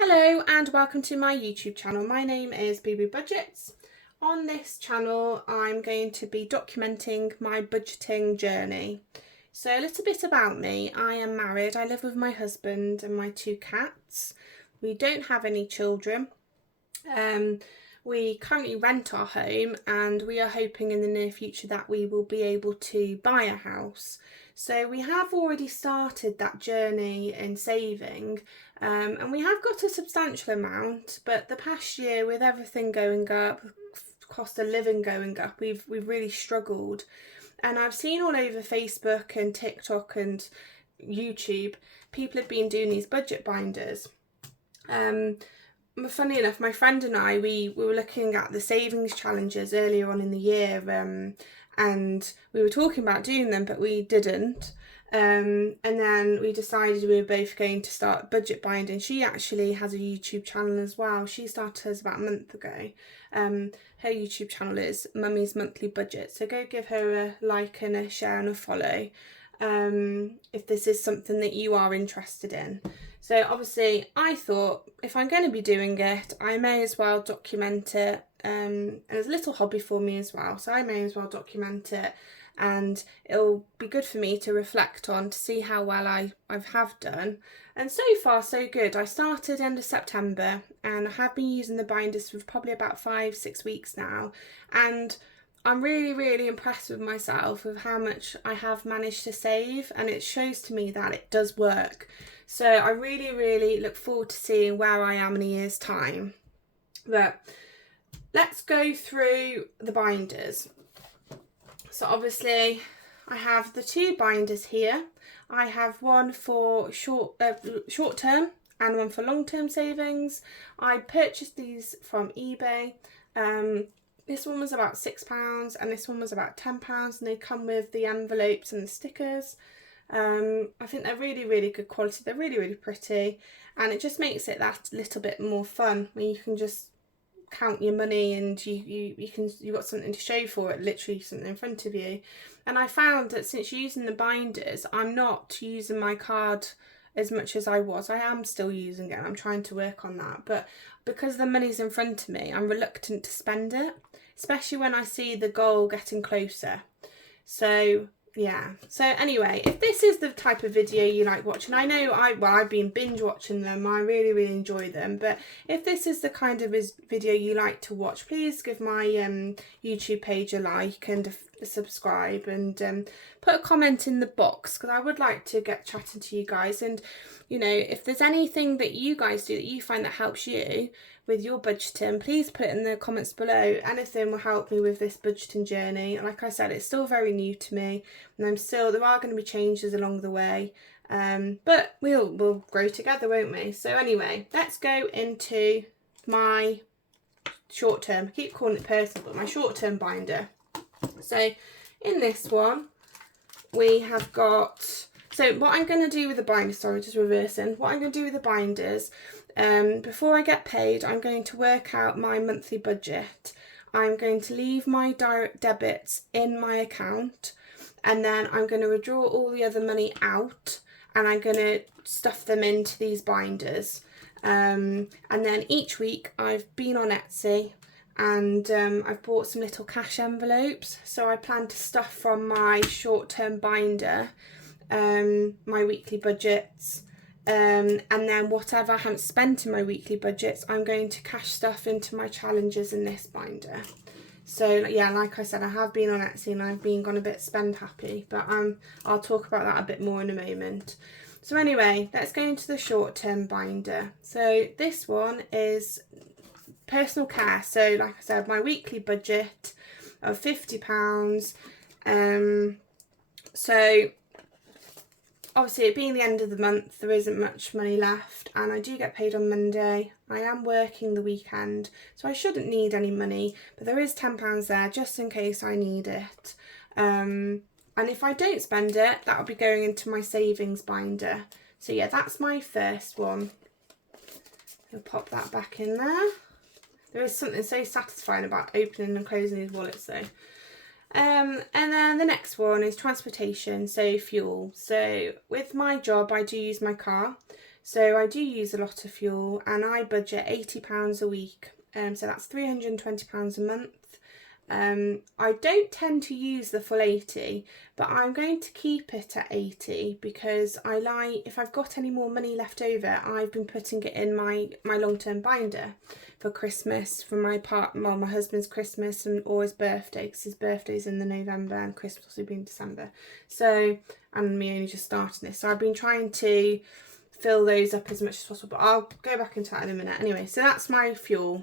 Hello and welcome to my YouTube channel. My name is BooBoos Budgets. On this channel I'm going to be documenting my budgeting journey. So a little bit about me. I am married. I live with my husband and my 2 cats. We don't have any children. We currently rent our home and we are hoping in the near future that we will be able to buy a house. So we have already started that journey in saving and we have got a substantial amount, but the past year with everything going up, cost of living going up, we've really struggled. And I've seen all over Facebook and TikTok and YouTube, people have been doing these budget binders. Funny enough, my friend and I, we were looking at the savings challenges earlier on in the year, and we were talking about doing them, but we didn't. And then we decided we were both going to start budget binding. She actually has a YouTube channel as well. She started hers about a month ago. Her YouTube channel is Mummy's Monthly Budget. So go give her a like and a share and a follow if this is something that you are interested in. So obviously I thought if I'm going to be doing it, I may as well document it. And it's a little hobby for me as well, so I may as well document it, and it'll be good for me to reflect on to see how well I have done. And so far so good. I started end of September and I have been using the binders for probably about 5-6 weeks now, and I'm really impressed with myself with how much I have managed to save, and it shows to me that it does work. So I really look forward to seeing where I am in a year's time. But let's go through the binders. So obviously I have the 2 binders here. I have one for short term and one for long term savings. I purchased these from eBay. This one was about £6 and this one was about £10, and they come with the envelopes and the stickers. I think they're really good quality. They're really pretty, and it just makes it that little bit more fun when you can just count your money and you've got something to show for it, literally something in front of you. And I found that since using the binders, I'm not using my card as much as I was. I am still using it and I'm trying to work on that, but because the money's in front of me, I'm reluctant to spend it, especially when I see the goal getting closer. So yeah, so anyway, if this is the type of video you like watching, I know I've been binge watching them, I really enjoy them, but if this is the kind of video you like to watch, please give my YouTube page a like and a subscribe, and put a comment in the box, because I would like to get chatting to you guys. And you know, if there's anything that you guys do that you find that helps you with your budgeting, please put it in the comments below. Anything will help me with this budgeting journey. Like I said, it's still very new to me, and there are going to be changes along the way, but we'll grow together, won't we? So anyway, let's go into my short term. I keep calling it personal, but my short term binder. So in this one we have got, so what I'm going to do with the binders, sorry, just reversing, what I'm going to do with the binders, before I get paid, I'm going to work out my monthly budget. I'm going to leave my direct debits in my account, and then I'm going to withdraw all the other money out, and I'm going to stuff them into these binders. And then each week I've been on Etsy and I've bought some little cash envelopes, so I plan to stuff from my short-term binder my weekly budgets, and then whatever I haven't spent in my weekly budgets, I'm going to cash stuff into my challenges in this binder. So yeah, like I said, I have been on Etsy and I've been gone a bit spend happy, but I'll talk about that a bit more in a moment. So anyway, let's go into the short-term binder. So this one is personal care. So like I said, my weekly budget of £50. So obviously it being the end of the month, there isn't much money left, and I do get paid on Monday. I am working the weekend, so I shouldn't need any money, but there is £10 there just in case I need it. And if I don't spend it, that'll be going into my savings binder. So yeah, that's my first one. I'll pop that back in there. There is something so satisfying about opening and closing these wallets though. And then the next one is transportation, so fuel. So with my job I do use my car, So I do use a lot of fuel, and I budget £80 a week. So that's £320 a month. I don't tend to use the full 80, but I'm going to keep it at 80 because I like, if I've got any more money left over, I've been putting it in my long-term binder for Christmas, for my husband's Christmas or his birthday, because his birthday's in the November and Christmas will be in December. So, and me only just starting this, so I've been trying to fill those up as much as possible, but I'll go back into that in a minute. Anyway, so that's my fuel.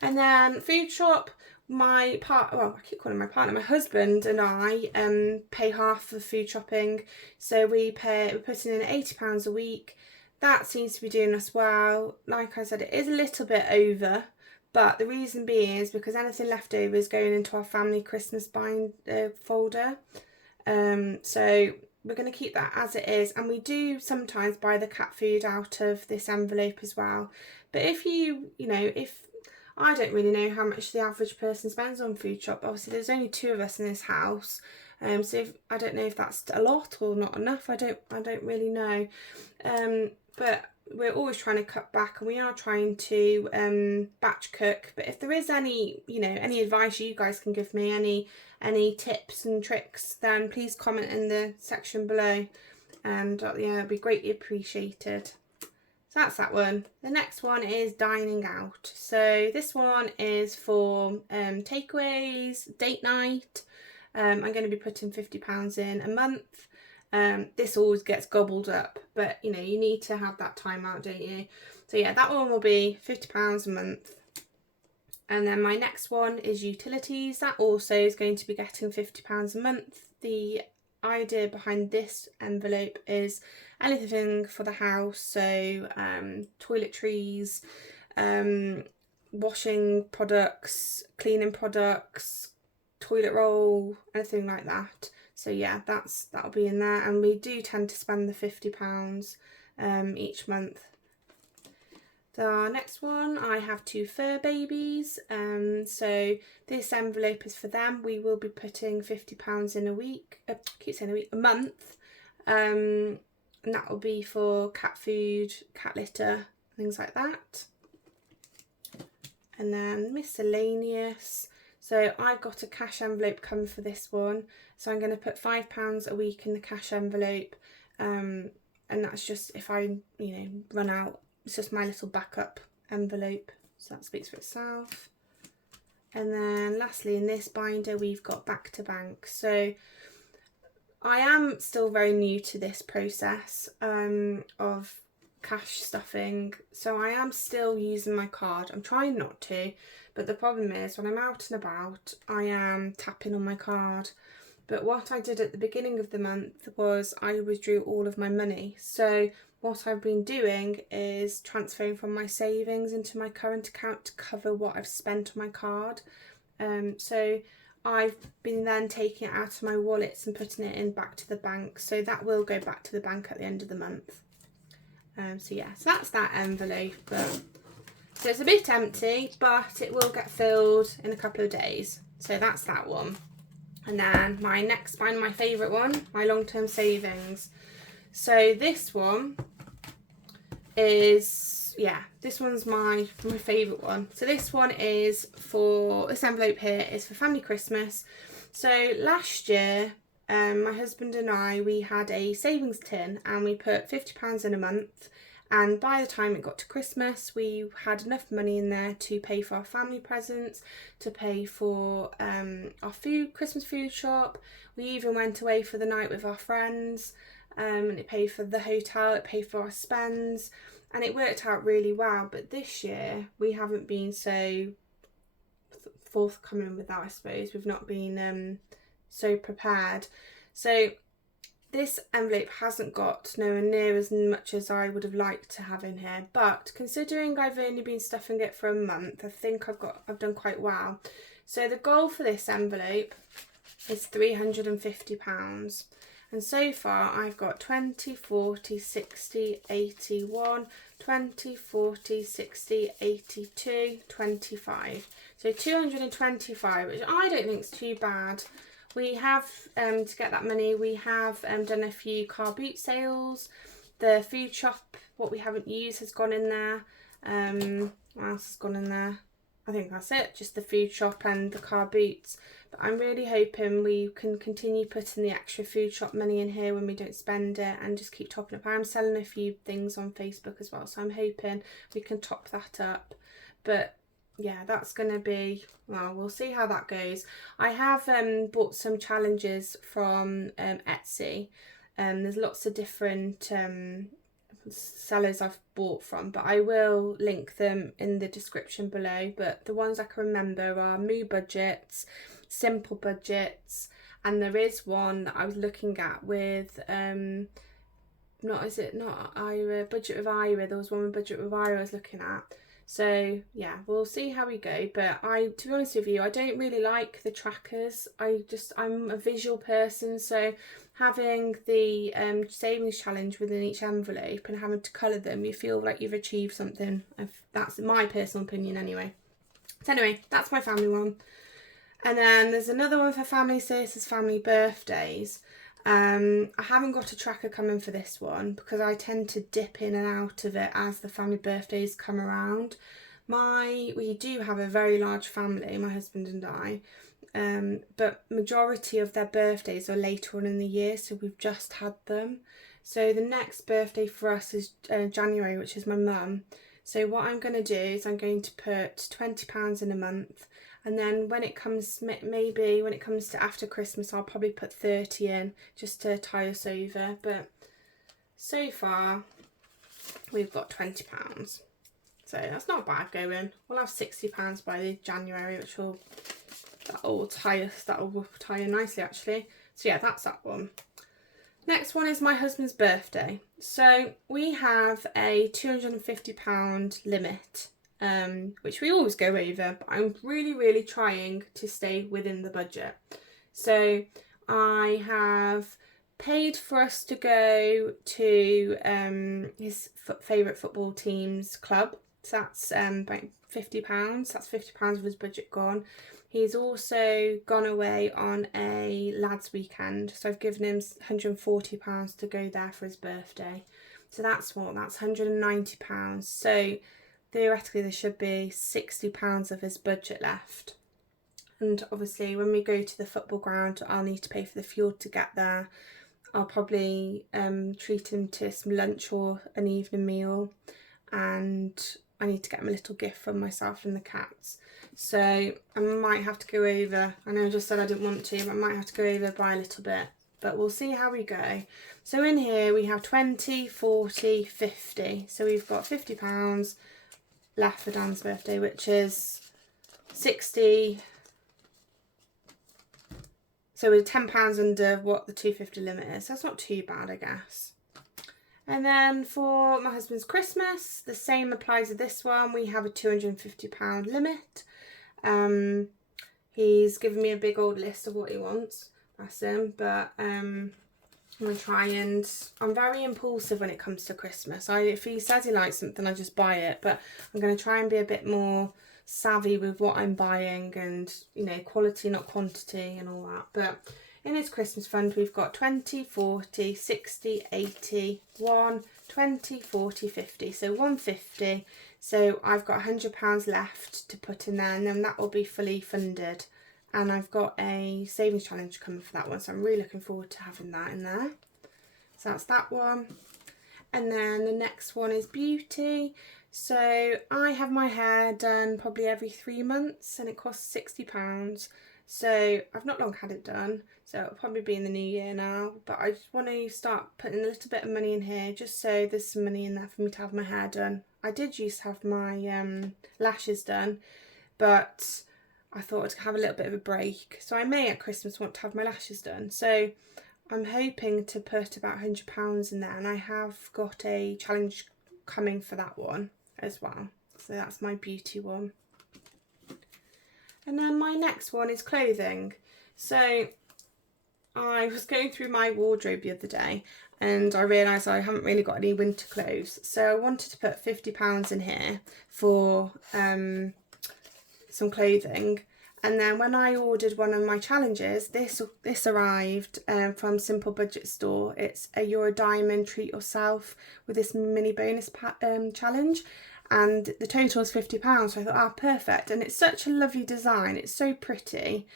And then food shop, my husband and I pay half for food shopping. So we're putting in £80 a week. That seems to be doing us well. Like I said, it is a little bit over, but the reason being is because anything left over is going into our family Christmas folder. So we're going to keep that as it is, and we do sometimes buy the cat food out of this envelope as well. But if I don't really know how much the average person spends on food shop. Obviously, there's only 2 of us in this house, so I don't know if that's a lot or not enough. I don't really know, but we're always trying to cut back, and we are trying to batch cook. But if there is any advice you guys can give me, any tips and tricks, then please comment in the section below, and yeah, it'd be greatly appreciated. So that's that one. The next one is dining out. So this one is for takeaways, date night. I'm going to be putting £50 in a month. This always gets gobbled up, but you need to have that time out, don't you? So yeah, that one will be £50 a month. And then my next one is utilities. That also is going to be getting £50 a month. The idea behind this envelope is anything for the house, so toiletries, washing products, cleaning products, toilet roll, anything like that. So yeah, that'll be in there, and we do tend to spend the £50 each month. The next one, I have 2 fur babies, so this envelope is for them. We will be putting £50 in a month, and that will be for cat food, cat litter, things like that. And then miscellaneous, so I've got a cash envelope coming for this one, so I'm going to put £5 a week in the cash envelope, and that's just if I run out. It's just my little backup envelope, so that speaks for itself. And then lastly, in this binder, we've got back to bank. So I am still very new to this process of cash stuffing, so I am still using my card. I'm trying not to, but the problem is when I'm out and about, I am tapping on my card. But what I did at the beginning of the month was I withdrew all of my money. So what I've been doing is transferring from my savings into my current account to cover what I've spent on my card. So I've been then taking it out of my wallets and putting it in back to the bank. So that will go back to the bank at the end of the month. So yeah, so that's that envelope. So it's a bit empty, but it will get filled in a couple of days. So that's that one. And then my next one, my favourite one, my long-term savings. So this one is, this one's my favourite one. So this envelope here is for family Christmas. So last year, my husband and I, we had a savings tin and we put £50 in a month. And by the time it got to Christmas, we had enough money in there to pay for our family presents, to pay for our Christmas food shop. We even went away for the night with our friends. And it paid for the hotel, it paid for our spends, and it worked out really well. But this year we haven't been so forthcoming with that, I suppose. We've not been so prepared. So this envelope hasn't got nowhere near as much as I would have liked to have in here, but considering I've only been stuffing it for a month, I think I've done quite well. So the goal for this envelope is £350. And so far I've got 20, 40, 60, 81, 20, 40, 60, 82, 25. So 225, which I don't think is too bad. We have, to get that money, we have done a few car boot sales. The food shop, what we haven't used, has gone in there. What else has gone in there? I think that's it, just the food shop and the car boots. But I'm really hoping we can continue putting the extra food shop money in here when we don't spend it, and just keep topping up. I'm selling a few things on Facebook as well, so I'm hoping we can top that up. But yeah, that's going to be, well, we'll see how that goes. I have bought some challenges from Etsy. There's lots of different sellers I've bought from, but I will link them in the description below. But the ones I can remember are Moo Budgets, Simple Budgets, and there is one that I was looking at with not Ira, Budget with Ira. There was one with Budget with Ira I was looking at. So yeah, we'll see how we go. But to be honest with you, I don't really like the trackers. I'm a visual person, so having the savings challenge within each envelope and having to colour them, you feel like you've achieved something. That's my personal opinion anyway. So anyway, that's my family one. And then there's another one for family sisters, family birthdays. I haven't got a tracker coming for this one because I tend to dip in and out of it as the family birthdays come around. We do have a very large family, my husband and I, but majority of their birthdays are later on in the year, so we've just had them. So the next birthday for us is January, which is my mum. So what I'm going to do is I'm going to put £20 in a month, and then when it comes to after Christmas, I'll probably put 30 in just to tie us over. But so far we've got £20, so that's not bad going. We'll have £60 by the January, which will tie in nicely actually. So yeah, that's that one. Next one is my husband's birthday. So we have a £250 limit, which we always go over, but I'm really trying to stay within the budget. So I have paid for us to go to his favourite football team's club. So that's about £50. That's £50 of his budget gone. He's also gone away on a lads weekend, so I've given him £140 to go there for his birthday. So that's £190. So theoretically there should be £60 of his budget left. And obviously when we go to the football ground, I'll need to pay for the fuel to get there. I'll probably treat him to some lunch or an evening meal, and I need to get him a little gift from myself and the cats. So I might have to go over. I know I just said I didn't want to, but I might have to go over by a little bit. But we'll see how we go. So in here we have 20, 40, 50. So we've got £50 left for Dan's birthday, which is 60. So we're £10 under what the £250 limit is. That's not too bad, I guess. And then for my husband's Christmas, the same applies to this one. We have a £250 limit. He's given me a big old list of what he wants. That's him. But I'm going to try, and I'm very impulsive when it comes to Christmas. If he says he likes something, I just buy it. But I'm going to try and be a bit more savvy with what I'm buying, and, you know, quality not quantity and all that. But in his Christmas fund, we've got 20, 40, 60, 80, 1, 20, 40, 50. So 150. So I've got £100 left to put in there, and then that will be fully funded. And I've got a savings challenge coming for that one, so I'm really looking forward to having that in there. So that's that one. And then the next one is beauty. So I have my hair done probably every 3 months, and it costs £60. So I've not long had it done, so it'll probably be in the new year now. But I just want to start putting a little bit of money in here, just so there's some money in there for me to have my hair done. I did used to have my lashes done, but I thought I'd have a little bit of a break. So I may at Christmas want to have my lashes done. So I'm hoping to put about £100 in there, and I have got a challenge coming for that one as well. So that's my beauty one. And then my next one is clothing. So I was going through my wardrobe the other day, and I realised I haven't really got any winter clothes. So I wanted to put £50 in here for some clothing. And then when I ordered one of my challenges, this arrived from Simple Budget store. It's a You're a Diamond, Treat Yourself with this mini bonus challenge. And the total is £50. So I thought, perfect. And it's such a lovely design. It's so pretty.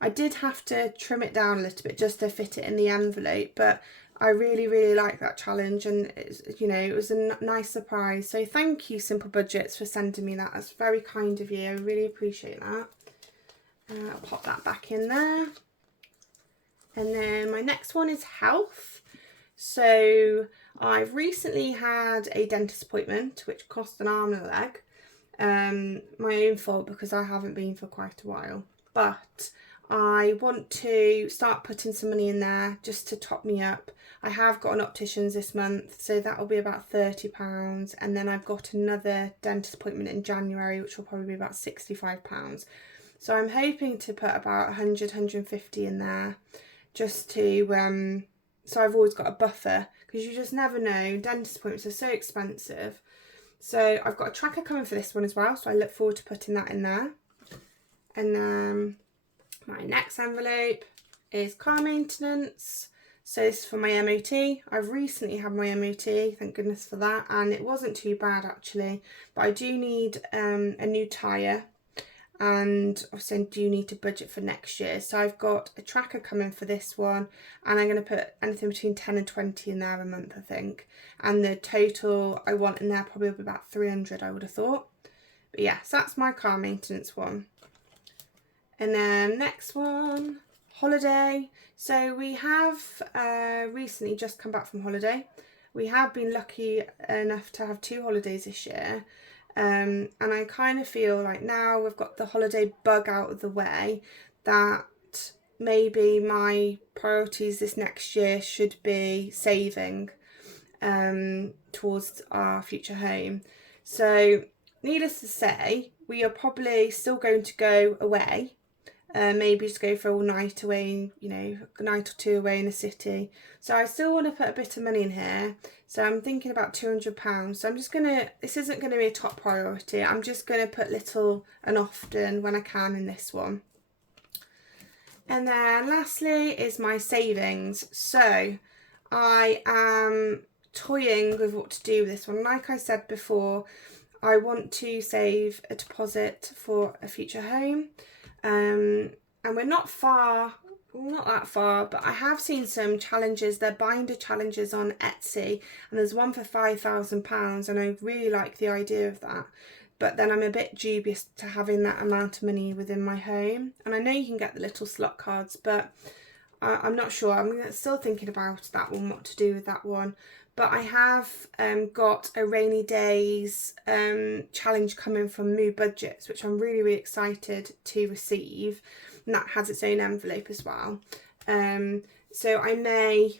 I did have to trim it down a little bit just to fit it in the envelope, but I really like that challenge, and it was a nice surprise. So thank you, Simple Budgets, for sending me that. That's very kind of you. I really appreciate that. I'll pop that back in there. And then my next one is health. So I've recently had a dentist appointment, which cost an arm and a leg. My own fault because I haven't been for quite a while. But I want to start putting some money in there just to top me up. I have got an optician's this month, so that will be about £30. And then I've got another dentist appointment in January, which will probably be about £65. So I'm hoping to put about 100, 150 in there just to, so I've always got a buffer, because you just never know. Dentist appointments are so expensive. So I've got a tracker coming for this one as well, so I look forward to putting that in there. And then my next envelope is car maintenance. So this is for my MOT. I've recently had my MOT, thank goodness for that, and it wasn't too bad actually. But I do need a new tyre, and obviously I do need to budget for next year. So I've got a tracker coming for this one, and I'm going to put anything between 10 and 20 in there a month, I think. And the total I want in there probably will be about 300, I would have thought. But yeah, so that's my car maintenance one. And then next one, holiday. So we have recently just come back from holiday. We have been lucky enough to have 2 holidays this year. And I kind of feel like now we've got the holiday bug out of the way, that maybe my priorities this next year should be saving towards our future home. So needless to say, we are probably still going to go away. Maybe just go for a night away, a night or 2 away in a city. So I still want to put a bit of money in here. So I'm thinking about £200. So I'm just this isn't going to be a top priority. I'm just going to put little and often when I can in this one. And then lastly is my savings. So I am toying with what to do with this one. Like I said before, I want to save a deposit for a future home. And we're not that far, but I have seen some challenges. They're binder challenges on Etsy, and there's one for £5,000, and I really like the idea of that. But then I'm a bit dubious to having that amount of money within my home. And I know you can get the little slot cards, but I'm not sure. I'm still thinking about that one, what to do with that one. But I have got a rainy days challenge coming from Moo Budgets, which I'm really excited to receive. And that has its own envelope as well. So I may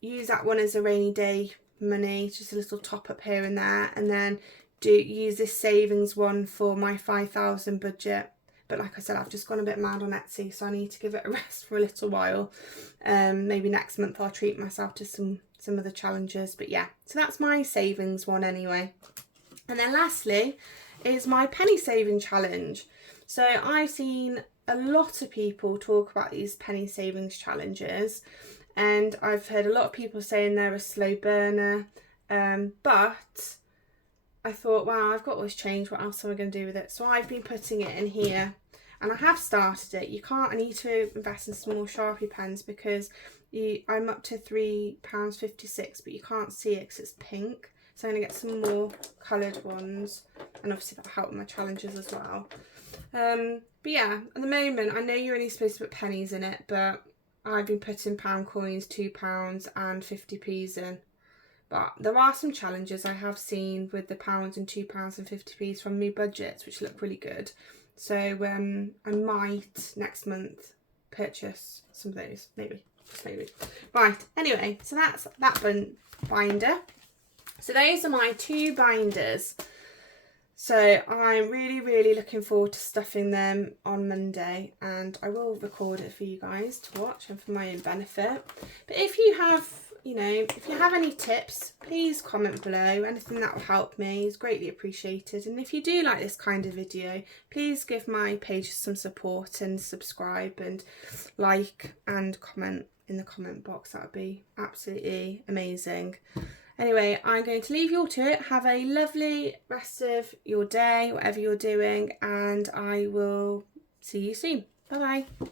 use that one as a rainy day money, just a little top up here and there. And then use this savings one for my 5,000 budget. But like I said, I've just gone a bit mad on Etsy, so I need to give it a rest for a little while. Maybe next month I'll treat myself to some of the challenges. But yeah, so that's my savings one anyway. And then lastly is my penny saving challenge. So I've seen a lot of people talk about these penny savings challenges, and I've heard a lot of people saying they're a slow burner. But I thought, wow, I've got all this change, what else am I going to do with it? So I've been putting it in here, and I have started it. I need to invest in some more Sharpie pens, because I'm up to £3.56, but you can't see it because it's pink. So I'm going to get some more coloured ones, and obviously that'll help with my challenges as well. But yeah, at the moment, I know you're only supposed to put pennies in it, but I've been putting pound coins, £2 and 50p's in. But there are some challenges I have seen with the pounds and £2 and 50p's from Moo Budgets, which look really good. So I might next month purchase some of those, maybe. Right, anyway, so that's that binder. So those are my 2 binders. So I'm really looking forward to stuffing them on Monday, and I will record it for you guys to watch and for my own benefit. But if you have you know, if you have any tips, please comment below. Anything that will help me is greatly appreciated. And if you do like this kind of video, please give my page some support and subscribe and like and comment in the comment box. That would be absolutely amazing. Anyway, I'm going to leave you all to it. Have a lovely rest of your day, whatever you're doing, and I will see you soon. Bye bye.